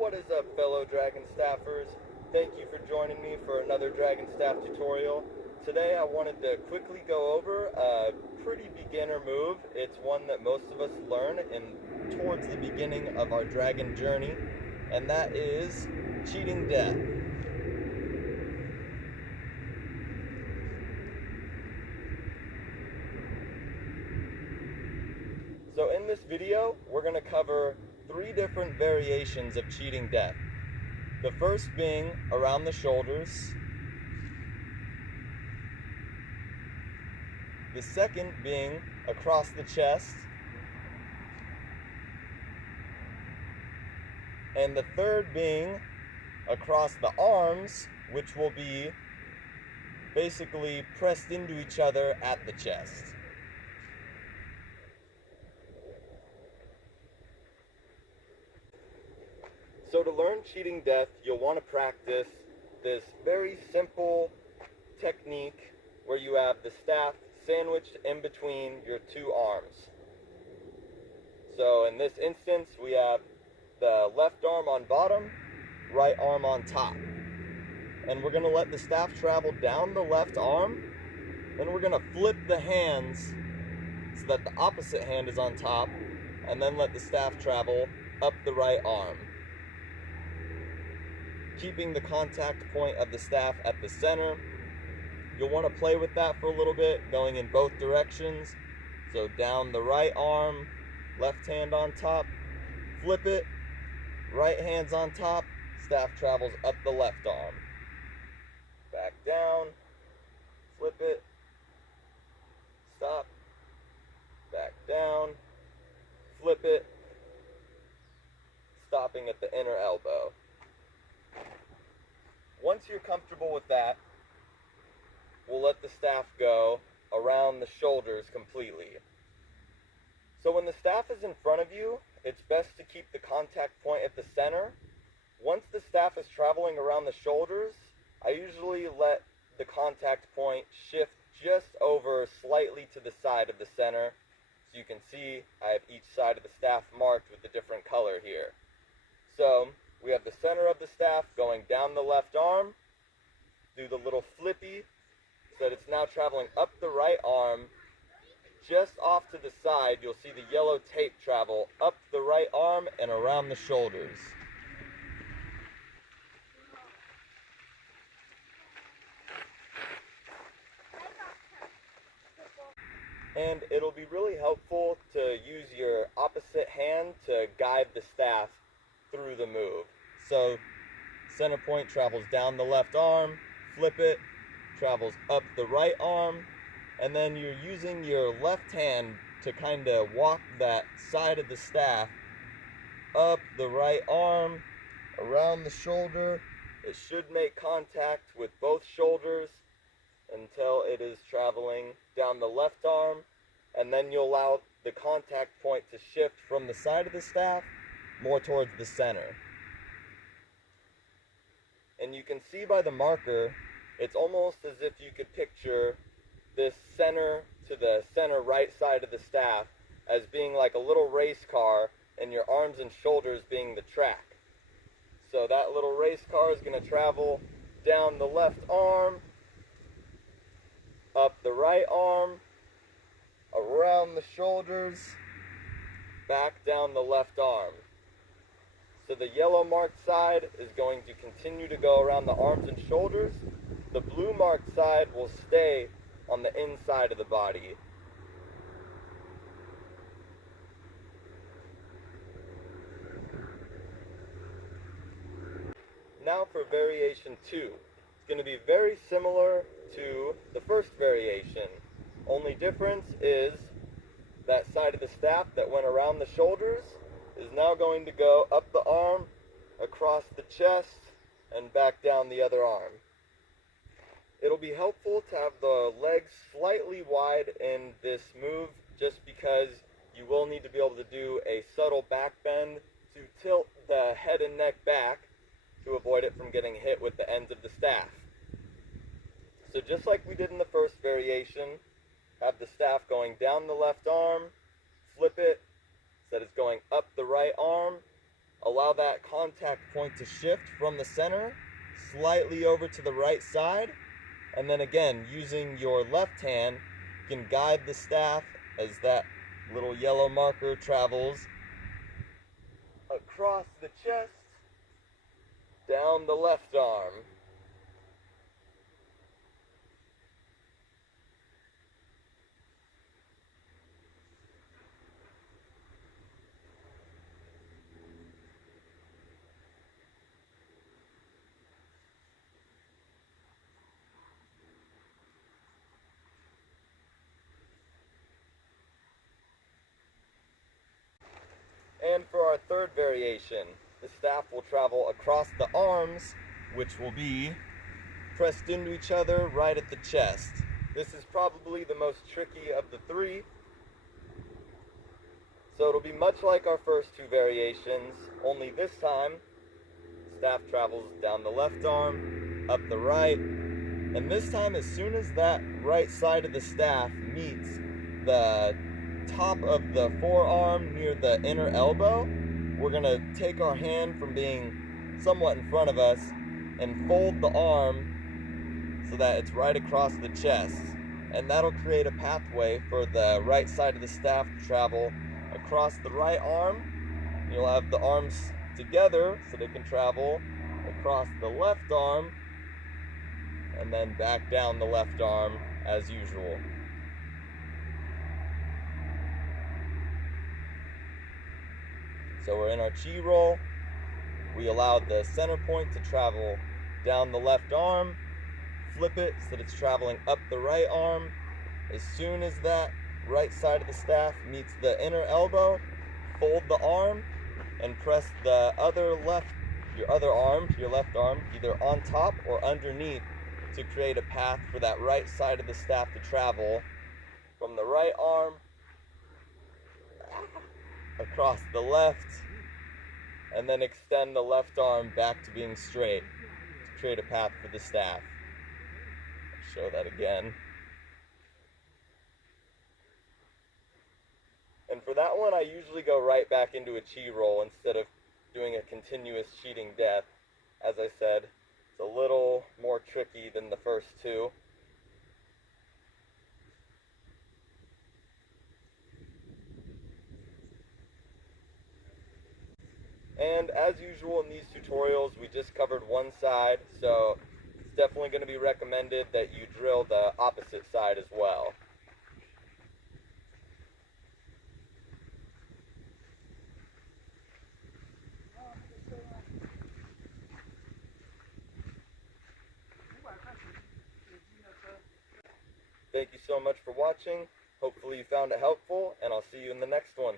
What is up, fellow Dragonstaffers? Thank you for joining me for another Dragonstaff tutorial. Today I wanted to quickly go over a pretty beginner move. It's one that most of us learn towards the beginning of our dragon journey, and that is cheating death. So in this video, we're going to cover 3 different variations of cheating death. The first being around the shoulders, the second being across the chest, and the third being across the arms, which will be basically pressed into each other at the chest. So to learn cheating death, you'll want to practice this very simple technique where you have the staff sandwiched in between your 2 arms. So in this instance, we have the left arm on bottom, right arm on top. And we're going to let the staff travel down the left arm, then we're going to flip the hands so that the opposite hand is on top, and then let the staff travel up the right arm, keeping the contact point of the staff at the center. You'll want to play with that for a little bit, going in both directions. So down the right arm, left hand on top, flip it, right hand's on top, staff travels up the left arm. Back down, flip it, stop, back down, flip it, stopping at the inner elbow. Once you're comfortable with that, we'll let the staff go around the shoulders completely. So when the staff is in front of you, it's best to keep the contact point at the center. Once the staff is traveling around the shoulders, I usually let the contact point shift just over slightly to the side of the center. So you can see I have each side of the staff marked with a different color here. So we have the center of the staff going down the left arm, do the little flippy, so that it's now traveling up the right arm. Just off to the side, you'll see the yellow tape travel up the right arm and around the shoulders. And it'll be really helpful to use your opposite hand to guide the staff through the move. So center point travels down the left arm, flip it, travels up the right arm, and then you're using your left hand to kind of walk that side of the staff up the right arm, around the shoulder. It should make contact with both shoulders until it is traveling down the left arm, and then you'll allow the contact point to shift from the side of the staff more towards the center. And you can see by the marker, it's almost as if you could picture this center to the center right side of the staff as being like a little race car, and your arms and shoulders being the track. So that little race car is going to travel down the left arm, up the right arm, around the shoulders, back down the left arm. So the yellow marked side is going to continue to go around the arms and shoulders. The blue marked side will stay on the inside of the body. Now for variation 2. It's going to be very similar to the first variation. Only difference is that side of the staff that went around the shoulders is now going to go up the arm, across the chest, and back down the other arm. It'll be helpful to have the legs slightly wide in this move, just because you will need to be able to do a subtle back bend to tilt the head and neck back to avoid it from getting hit with the ends of the staff. So just like we did in the first variation, have the staff going down the left arm, flip it, so that it's going up the right arm, allow that contact point to shift from the center slightly over to the right side, and then again, using your left hand, you can guide the staff as that little yellow marker travels across the chest, down the left arm. And for our third variation, the staff will travel across the arms, which will be pressed into each other right at the chest. This is probably the most tricky of the three. So it'll be much like our first two variations, only this time, staff travels down the left arm, up the right, and this time as soon as that right side of the staff meets the top of the forearm near the inner elbow, we're going to take our hand from being somewhat in front of us and fold the arm so that it's right across the chest. And that'll create a pathway for the right side of the staff to travel across the right arm. You'll have the arms together so they can travel across the left arm and then back down the left arm as usual. So we're in our chi roll. We allow the center point to travel down the left arm, flip it so that it's traveling up the right arm. As soon as that right side of the staff meets the inner elbow, fold the arm and press the your other arm, your left arm, either on top or underneath to create a path for that right side of the staff to travel from the right arm across the left, and then extend the left arm back to being straight to create a path for the staff. I'll show that again. And for that one, I usually go right back into a chi roll instead of doing a continuous cheating death. As I said, it's a little more tricky than the first two. And as usual in these tutorials, we just covered one side, so it's definitely going to be recommended that you drill the opposite side as well. Thank you so much for watching. Hopefully you found it helpful, and I'll see you in the next one.